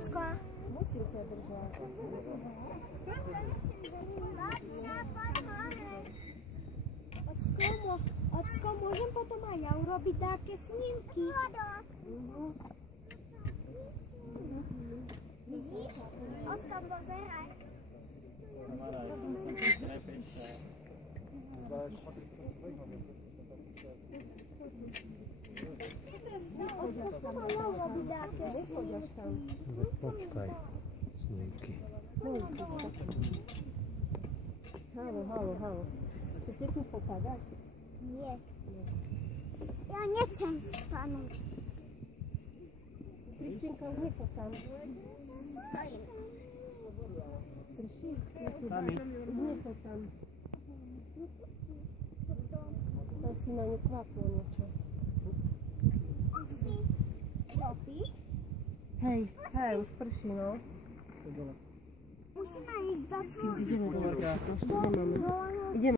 Ocko. Musím ťa držať. Ocko, môžem potom aj ja urobiť také snímky? Vidíš? Ocko, pozeraj. Počkaj, snímky. Halo. Chcete tu popadať? Nie. Ja nechcem spanúť. Kristinka, už nechod tam. Stojím. Prší? Nechod tam. To si na ňu kvaplo niečo. Asi topí. Hej, už prší, no. Musíme ísť do Ideme do voda. Ideme.